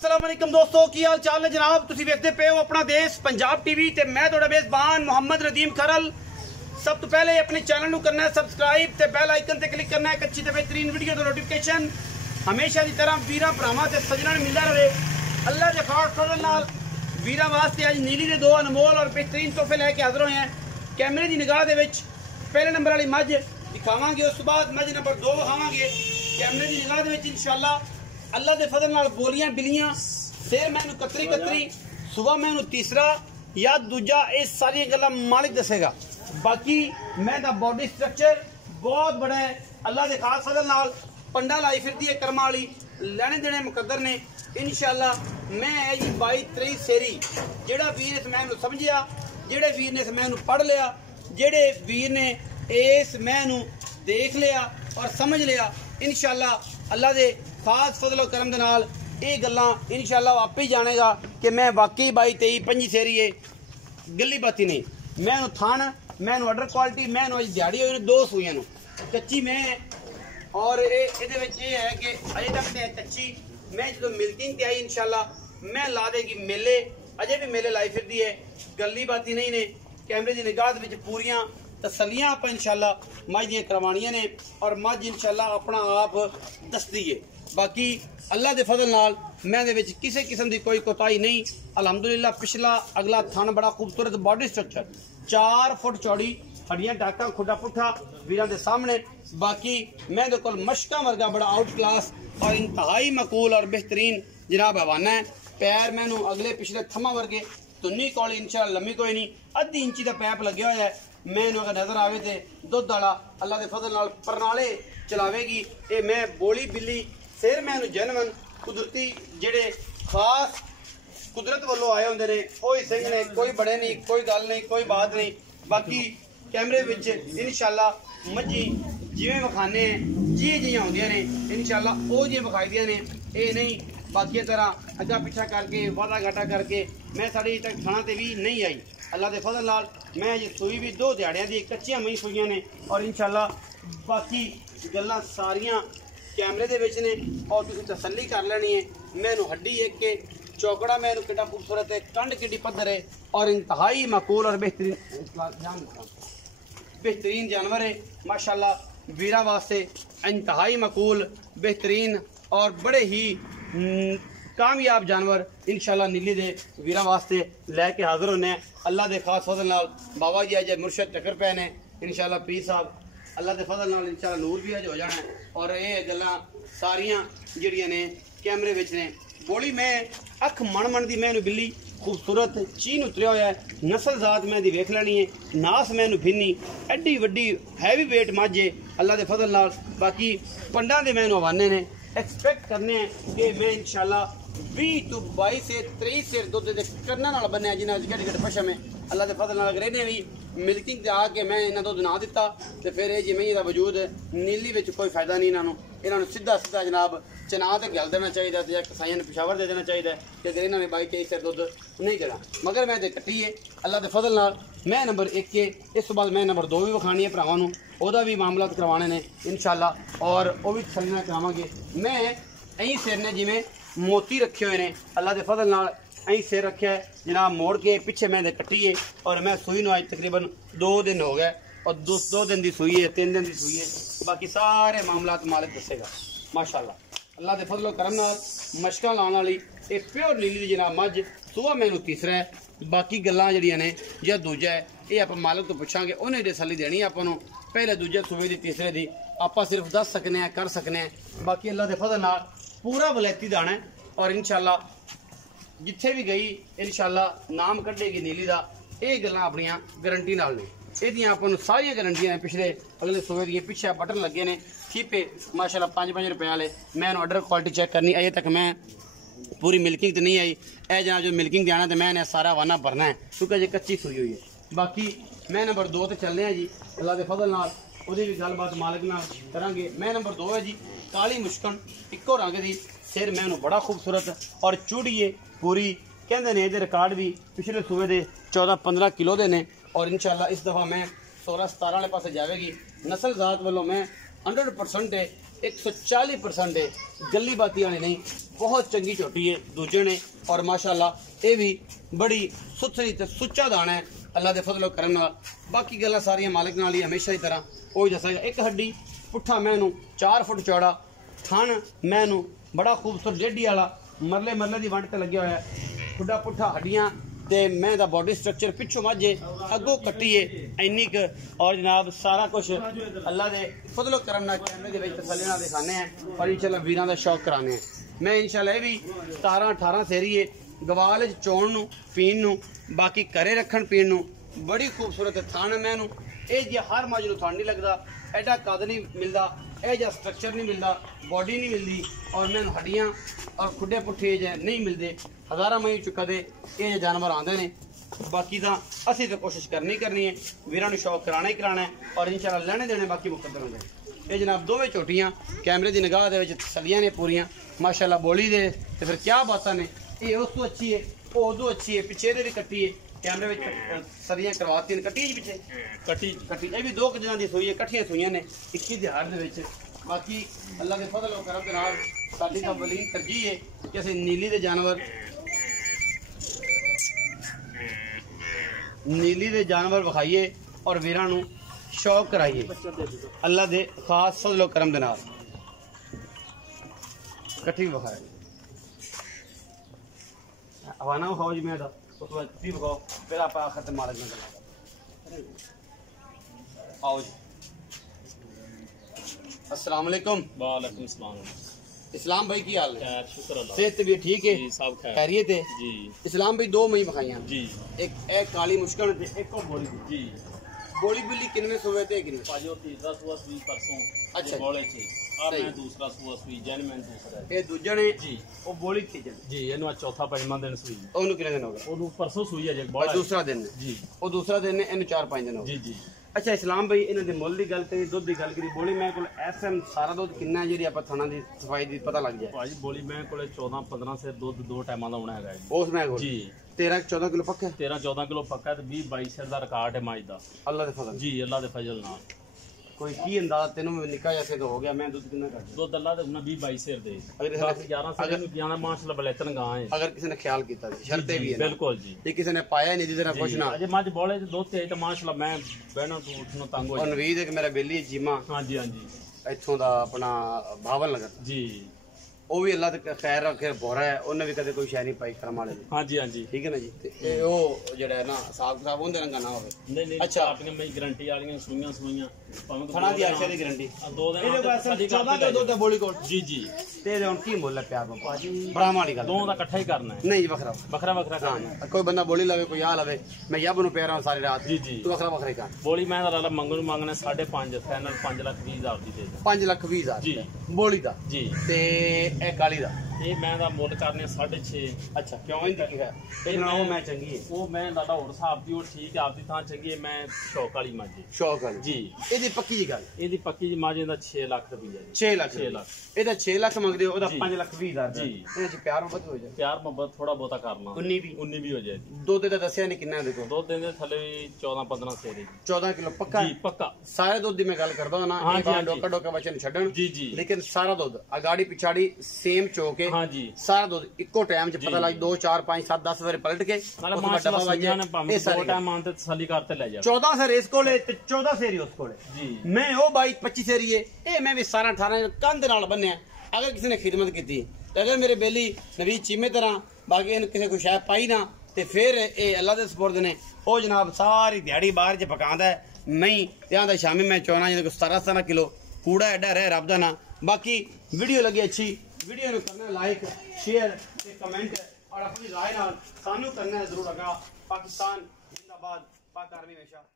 अस्सलाम वालेकुम दोस्तों, की हाल चाल है जनाब। तुसी देखते पे हो अपना देश पंजाब टीवी ते मैं थोड़ा मेजबान मोहम्मद रदीम खरल। सब तो पहले अपने चैनल को करना है सबसक्राइब ते बेल आइकन ते क्लिक करना है। एक अच्छी ते बेहतरीन वीडियो का नोटिफिकेशन हमेशा की तरह वीरां भरावां ते सज्जनां नूं मिलदा रहे। अल्लाह दे खास फजल नाल वीरां वास्ते अज नीली दे दो अनमोल और बेहतरीन तोहफे लैके हाजिर होए हैं। कैमरे की निगाह दे विच पहले नंबर वाली मझ दिखावांगे, उस बाद मझ नंबर 2 विखावांगे। कैमरे की निगाह दे विच इंशाअल्लाह अल्लाह के फजल नाल बोलियां बिलियां फिर मैनू कतरी कतरी सुबह मैनू तीसरा या दूजा, ये सारी गल्लां मालिक दसेगा। बाकी मैं दा बॉडी स्ट्रक्चर बहुत बड़ा है। अल्लाह के खास फजल नाल पंडा लाई फिरदी है कर्मा वाली, लैने देने मुकद्दर ने इंशाअल्लाह। मैं है जी 22-23 सेरी। जेड़ा वीर इस मैनू समझिया, जेड़े वीर ने इस मैनू पढ़ लिया, जेड़े वीर ने इस मैनू देख लिया और समझ लिया, इंशाअल्लाह अल्लाह के खास फजल करम दे नाल ये गल्लां इंशाअल्लाह आप ही जानेगा कि मैं वाकई 22-23-25 सेरी है, गली बाती नहीं। मैं थान मैनू ऑर्डर क्वालिटी मैनू अज दिहाड़ी हुई 2 सूइयां नू कच्ची मैं और ये है कि अजे तक तो कच्ची मैं जो मिल्किंग ते आई इंशाअल्लाह मैं ला देगी मेले, अजे भी मेले लाई फिरदी है, गली बाती नहीं ने। कैमरे की निगाह विच पूरियां तसलियां आप इंशाअल्लाह मझ दियां करवानियां ने और मझ इंशाअल्लाह अपना आप दसदी है। बाकी अल्लाह के फजल नाल मैं दे विच किसी किस्म की कोई कोताही नहीं। अलहमदुलिल्लाह पिछला अगला थन बड़ा खूबसूरत बॉडी स्ट्रक्चर 4 फुट चौड़ी, हड्डियां टाका खुडा पुठा वीरां दे सामने। बाकी मैं दे कोल मशका वर्गा बड़ा आउट क्लास और इंतहाई मकूल और बेहतरीन जनाब हवाना है। पैर मैनू अगले पिछले थमा वर्गे तुन्नी कौली इंशाअल्लाह लम्मी कोई नहीं, आधी इंची का पैप लग्या होया है। मैनू अगर नजर आवे तो दुध वाला अल्लाह के फजल नाल परनाले चलावेगी। ये मैं बोली बिल्ली फिर मैनू जनवन कुदरती जेड़े खास कुदरत वालों आए होंगे ने कोई सिंह ने, कोई बड़े नहीं, कोई गल नहीं, कोई बात नहीं। बाकी कैमरे विच इंशाअल्लाह मझी जिवें विखाने जी जी आउंदियां ने इंशाअल्लाह वो जी विखाई दियां ने, ये नहीं बाकी तरह अग्गा पिछा करके वादा घाटा करके मैं साड़ी तक खाना ते भी नहीं आई। अल्लाह के फजल नाल मैं जी सूई भी 2 दिहाड़ियां दी कच्चियां मई सूइयां ने और इंशाअल्लाह बाकी गल्लां सारियां कैमरे दे विच ने और तुसीं तसल्ली कर लेनी है। मैनू हड्डी एक के चौकड़ा मैनू कितना खूबसूरत है, कंड किड्डी पद्धर है और इंतहाई मकूल और बेहतरीन जानवर है माशाअल्लाह। वीरा वास्ते इंतहाई मकूल बेहतरीन और बड़े ही कामयाब जानवर इंशाअल्लाह नीली दे वीरा वास्ते लैके हाजिर होने। अल्लाह के खास फजल नाल बाबा जी अज मुर्शद चक्कर पे ने इंशाअल्लाह, पीर साहब अल्लाह के फजल नाल इंशाअल्लाह नूर भी अज हो जाना है। और ये गल्लां सारियां जिहड़ियां ने कैमरे विच ने। बोली मैं अख मन मन दी मैनू बिल्ली खूबसूरत चीन उतरिया होया है, नस्ल जात मैं दी वेख लेनी है, नास मैनू फिरनी एड्डी वड्डी हैवी वेट माझे अल्लाह के फजल नाल। बाकी पंडा दे मैनू हवाने ने एक्सपेक्ट करने हैं कि मैं इंशाअल्लाह 20 तो 22 से 23 से दुध दे करना नाल बने जिन्हें गड्डी गड्डी पशम है अल्लाह के फजल नाल। अगर इन्हें भी मिल्किंग आके मैं इन्हें दुध ना दिता तो फिर ये जिमें का वजूद नीली विच कोई फायदा नहीं। इन्होंने सीधा सीधा जनाब चना तो गल देना चाहिए या कसाइयों ने पिशावर दे देना चाहिए कि अगर इन्होंने 22-23 से दुध नहीं देना। मगर मैं कट्टी है अल्लाह के फजल नाल मैं नंबर 1 के। इस तो बाद मैं नंबर 2 भी विखानी है भरावां नूं, ओहदा भी मामला करवाने ने इंशाअल्लाह और वह भी तसल्लियां करावांगे। मैं अं सिर ने जिमें मोती रखे हुए हैं अल्लाह के फजल नाल अं सिर रखा है जनाब मोड़ के पिछे मैं कट्टी है और मैं सूई नूं अज तकरीबन 2 दिन हो गए और 2 दिन की सूई है, 3 दिन की सूई है। बाकी सारे मामलात मालिक दसेगा माशाअल्लाह। अल्लाह के फजलो करम नाल मशकां लाने वाली ये प्योर नीली दी जनाब मझ सुबह मैनू तीसरा है। बाकी गल्लां जिहड़ियां ने या दूजा है ये आप मालिक तो पुछांगे, उन्हें तसल्ली देनी आपां नूं पहले दूजे सूबे की तीसरे की आप सिर्फ दस सकने हैं कर सकने हैं। बाकी अल्लाह के फजल नाल पूरा वलैती दाना है और इंशाअल्लाह जिथे भी गई इंशाअल्लाह नाम कढ़ेगी नीली का। ये गल्लां अपनियां गारंटी नाल ने, एहदियां आपां नूं सारियां गारंटियां ने। पिछले अगले सूबे दी पिछे बटन लगे ने ठीपे माशाअल्लाह 5-5 रुपए वाले। मैं ऑर्डर क्वालिटी चेक करनी अजे तक मैं पूरी मिल्किंग तो नहीं आई। ए जनाब जो मिल्किंग जाना तो मैंने सारा वाना भरना है क्योंकि अजे कच्ची सूई हुई है। बाकी मैं नंबर 2 ते चलने हैं जी अल्लाह के फजल नाल, उहदी भी गलबात मालिक नाल करांगे। मैं नंबर 2 है जी काली मुश्कन इक्को रंग दी, सिर मैनू बड़ा खूबसूरत और चूड़िए पूरी कहते हैं। ये रिकॉर्ड भी पिछले सूबे के 14-15 किलो के ने और इंशाअल्लाह इस दफ़ा मैं 16-17 वाले पासे जाएगी। नस्ल जात वालों मैं 100% है 140% है, गली बाती वाली नहीं, बहुत चंगी झोटी है दूजे ने। और माशाल्लाह ये भी बड़ी सुथरी ते सुच्चा दाना है अल्लाह के फजलो करम नाल। बाकी गल्लां सारियां मालिक नाल ही हमेशा की तरह वही दसांगा। एक हड्डी पुट्ठा मैनू 4 फुट चौड़ा, थन मैनू बड़ा खूबसूरत डेढ़ी वाला, मरले मरले की वंड ते लग्या होया, खुड्डा पुट्ठा हड्डियां ते मैं दा बॉडी स्ट्रक्चर पिछों मझे अगों कट्टी है इन्नी क। और जनाब सारा कुछ अल्लाह के फजलो करम नाल कैमरे दे विच तसल्ली नाल दिखाने हैं और इंशाल्लाह वीरां दा शौक कराने हैं। मैं इंशाल्लाह ये भी 17-18 सेरी है गवाल चौन नू पीन नू, बाकी घरे रखन पीन नू बड़ी खूबसूरत थान मैनू। ये जी हर मज नू थान नहीं लगता, एडा कद नहीं मिलता, यह जहा स्ट्रक्चर नहीं मिलता, बॉडी नहीं मिलती और मैनू हड्डियां और खुडे पुट्ठे जे नहीं मिलते। हज़ारा मई चुका दे ये जानवर आते हैं। बाकी तो असी तो कोशिश करनी है, वीरां नू शौक कराना ही कराना है और इंशाल्लाह लेने देने बाकी मुकद्दर होंगे। ये जनाब दोवें झोटियां कैमरे की निगाह दे तसलियां ने पूरियां माशाल्लाह। बोली दे तो फिर क्या बातां ने, ये उस तो अच्छी है, वो उदों अच्छी है, पिछे भी कट्टी है कैमरे में सरियां करवाती ने, कट्टी पिछे कट्टी ये भी 2 दिनों की सूई है, कट्ठियां सूइयां ने 21 दिहाड़ दे। बाकी अल्लाह के फजल और करम के नाल साडी तां बड़ी तरजीह है कि असीं नीली दे जानवर विखाइए और वीरां नू शौक कराइए अल्लाह दे खास फजल और करम दे नाल। कट्ठी विखाए हवाना विखाओ जी, मैं उस बाद कट्ठी विखाओ, फिर आप आखिर ते मालिक नाल आओ जी। अस्सलाम वालेकुम। वालेकुम सलाम। इस्लाम भाई की हाल है? शुक्र अल्लाह, सेहत भी ठीक है? जी सब खैरियत है जी। इस्लाम भाई 2 मई मखाइयां जी, एक काली मुश्किल ते एक और बोली जी। बोली बिल्ली किनवे सुबह ते किनवे पाजो तीसरा सुबह सुई परसों अच्छा बोले थे और सही। मैं दूसरा सुबह सुई जन मैं दूसरा ये दूजे ने जी। वो बोली तीजे जी ਇਹਨੂੰ ਚੌਥਾ ਪੰਜਵਾਂ ਦਿਨ ਸੂਈ, ਉਹਨੂੰ ਕਿੰਨੇ ਦਿਨ ਹੋ ਗਏ? ਉਹਨੂੰ ਪਰਸੋਂ ਸੂਈ ਹੈ ਜੇ और ਬੋਲਾ दूसरा दिन है ਜੀ ਉਹ दूसरा दिन है ਇਹਨੂੰ 4-5 दिन हो गए। ਜੀ ਜੀ। अच्छा इस्लाम भाई इन्हां दे मुੱਲ ਦੀ ਗੱਲ ਤੇ ਦੁੱਧ ਦੀ ਗੱਲ ਕਰੀ ਬੋਲੀ ਮੈਂ ਕੋਲ ਐਸਐਮ ਸਾਰਾ ਦੁੱਧ ਕਿੰਨਾ ਜਿਹੜੀ ਆਪਾਂ ਥਾਣਾ ਦੀ ਸਫਾਈ ਦੀ ਪਤਾ ਲੱਗ ਜਾਏ। ਭਾਜੀ ਬੋਲੀ ਮੈਂ ਕੋਲੇ 14-15 ਸੇ ਦੁੱਧ 2 ਟਾਈਮਾਂ ਦਾ ਹੋਣਾ ਹੈਗਾ ਜੀ। ਉਸ ਮੈਂ ਕੋਲ ਜੀ 13-14 ਕਿਲੋ ਪੱਕਾ 13-14 ਕਿਲੋ ਪੱਕਾ ਤੇ 20-22 ਸਿਰ ਦਾ ਰਿਕਾਰਡ ਹੈ ਮਾਜ ਦਾ। ਅੱਲਾ ਦੇ ਫਜ਼ਲ ਜੀ ਅੱਲਾ ਦੇ ਫਜ਼ਲ ਨਾਲ। ਕੋਈ ਕੀ ਅੰਦਾਜ਼ਾ ਤੈਨੂੰ ਨਿੱਕਾ ਜਿਹਾ ਸੇ ਤਾਂ ਹੋ ਗਿਆ ਮੈਂ ਦੁੱਧ ਕਿੰਨਾ ਕਰ ਦੁੱਧ ਅੱਲਾ ਦੇ ਉਹਨਾਂ 20-22 ਸਿਰ ਦੇ ਅਗਰ 11 ਸਿਰ ਨੂੰ ਗਿਆਨਾ ਮਾਸ਼ਾਅੱਲਾ ਬਲੇਤਨ ਗਾਂ ਹੈ। अगर किसी ने ख्याल किया शर्ते भी है ना, ਬਿਲਕੁਲ ਜੀ। ये किसी ने पाया नहीं जिसे कुछ ना ਅਜੇ ਮੱਝ ਬੋਲੇ ਤੇ ਦੁੱਧ ਤੇ ਤਾਂ ਮਾਸ਼ਾਅੱਲਾ ਮੈਂ ਬਹਿਣਾ ਤੋਂ ਉੱਠਣੋਂ ਤੰਗ ਹੋ और ਜਾਂਦਾ। नवीद एक मेरा बेली जीमा ਹਾਂਜੀ ਹਾਂਜੀ इथों दा अपना भावन लगा ਜੀ। वो भी अल्लाह ते खैर रखे बोरा है उन्हें भी कदे कोई शय नहीं पाई करम वाले दी। ਹਾਂਜੀ ਹਾਂਜੀ। ठीक है ना जी ते ओ जेड़ा है ना साहब साहब उनदे रंगा ना होवे ਨਹੀਂ ਨਹੀਂ ਅੱਛਾ। ਆਪਣੀਆਂ ਮੈਂ ਗਾਰੰਟੀ ਵਾਲੀਆਂ ਸੂਈਆਂ ਭਾਵੇਂ ਕੋਈ फणा दी ਦੋ आशा ਦਿਨ दी गारंटी ਆ, 2 ਦਿਨ ਇਹਦੇ ਵਾਸਤੇ ਸਾਡੀ 14 ਕਿਲੋ ਦੁੱਧ ਬੋਲੀ ਕੋਲ ਜੀ ਜੀ। ਤੇ ਹੁਣ ਕੀ ਮੁੱਲ ਹੈ ਪਿਆਰ ਬਾਬਾ ਜੀ ਬਰਾਮ ਵਾਲੀ ਗੱਲ ਦੋਵਾਂ ਦਾ ਇਕੱਠਾ ਹੀ ਕਰਨਾ ਹੈ, नहीं वखरा ਵੱਖਰਾ ਵੱਖਰਾ ਕਰਨਾ ਹੈ। हाँ कोई बंदा बोली लवे कोई आ लवे मैं यब नु पैर सारी रात जी, जी। तू वखरा वखरा कर ਬੋਲੀ ਮੈਂ ਦਾ ਲਾਲਾ ਮੰਗਣ ਨੂੰ ਮੰਗਣਾ 5.5 ਫਾਈਨਲ 5,20,000 ਦੀ ਦੇ ਦੇ। 5,20,000 जी। बोली दा ਜੀ ਤੇ ਇਹ ਕਾਲੀ ਦਾ ਇਹ ਮੈਂ ਦਾ ਮੁੱਲ ਕਰਨੇ 6.5। ਅੱਛਾ ਕਿਉਂ ਇੰਦੀ ਕੀ ਹੈ ਇਹ ਨਾ ਉਹ ਮੈਂ ਚੰਗੀ ਹੈ ਉਹ ਮੈਂ ਲਾਲਾ ਹੋਰ ਹਿਸਾਬ ਦੀ ਉਹ ਠੀਕ ਹੈ ਆਪਦੀ ਥਾਂ ਚੰਗੀ ਹੈ, ਮੈਂ ਸ਼ੌਕ ਵਾਲੀ ਮੱਝ ਹੈ। ਸ਼ੌਕ ਵਾਲੀ ਜੀ। ਇਹਦੀ ਪੱਕੀ ਜੀ ਗੱਲ ਇਹਦੀ ਪੱਕੀ ਦੀ ਮੱਝ ਦਾ 6 ਲੱਖ ਰੁਪਈਆ ਜੀ। 6 ਲੱਖ 6 ਲੱਖ। ਇਹਦਾ 6 ਲੱਖ ਮੰਗਦੇ ਹੋ ਉਹਦਾ ਜੀ। 5,20,000 ਜੀ। ਇਹਦੇ ਚ ਪਿਆਰ ਮੁਹੱਬਤ ਹੋ ਜਾਏ ਪਿਆਰ ਮੁਹੱਬਤ ਥੋੜਾ ਬਹੁਤਾ ਕਰਨਾ 19 ਵੀ ਹੋ ਜਾਏ ਜੀ। ਦੁੱਧ ਦਾ ਦੱਸਿਆ ਨਹੀਂ ਕਿੰਨਾ ਦੇਖੋ ਦੁੱਧ ਦੇ ਥੱਲੇ ਵੀ 14-15 ਸੇਰੇ 14 ਕਿਲੋ ਪੱਕਾ ਜੀ ਪੱਕਾ। ਸਾਰੇ ਦੁੱਧ ਦੀ ਮੈਂ ਗੱਲ ਕਰਦਾ ਹਾਂ ਨਾ ਹਾਂਜੀ, ਇਹ ਬਾਹਰ ਹਾਂਜੀ। ਡੋਕਾ ਡੋਕਾ ਬੱਚੇ ਨੂੰ ਛੱਡਣ ਜੀ, ਜੀ। ਲੇਕਿਨ ਸਾਰਾ ਦੁੱਧ ਅਗਾੜੀ ਪਿਛਾੜੀ ਸੇਮ ਚੋਕੇ ਹਾਂਜੀ। ਸਾਰਾ ਦੁੱਧ ਇੱਕੋ ਟਾਈਮ 'ਚ ਪਤਾ ਜੀ। ਲੱਗ 2 4 5 7 10 ਵਾਰ ਪਲਟ ਕੇ ਨਾਲੇ ਉਸ ਤੋਂ ਬਾਅਦ ਮਾਸ਼ਾਅੱਲਾ ਡੱਬਾ ਵੱਜ ਸੁਈਆਂ ਨੇ ਜਾਏ। ਭਾਵੇਂ ਇਹ ਸਾਰੀ ਦੋ ਟਾਈਮ ਆਉਣ ਤੇ ਤਸੱਲੀ ਕਰਤੇ ਲੈ ਜਾ। 14 ਸਰ ਇਸ ਕੋਲੇ ਤੇ 14 ਸੇਰੀ ਉਸ ਕੋਲੇ ਜੀ। मैं वो 22-25 सेरी है ये मैं भी 17-18 कंध नाल बन्या अगर किसी ने खिदमत की तो अगर मेरे बेली नवीद चीमे तरह बाकी इन किसी को शायद पाई ना तो फिर ये अल्लाह के सपुर्द ने वो जनाब सारी दिहाड़ी बाहर च पकांदा है मैं त्या शामी मैं चौना जिन्हें 17 किलो कूड़ा एडा रह रब दा ना। बाकी वीडियो लगी अच्छी वीडियो को करना लाइक शेयर कमेंट और अपनी राय नाल सानू करना जरूर लगा। पाकिस्तान जिंदाबाद पाक आर्मी हमेशा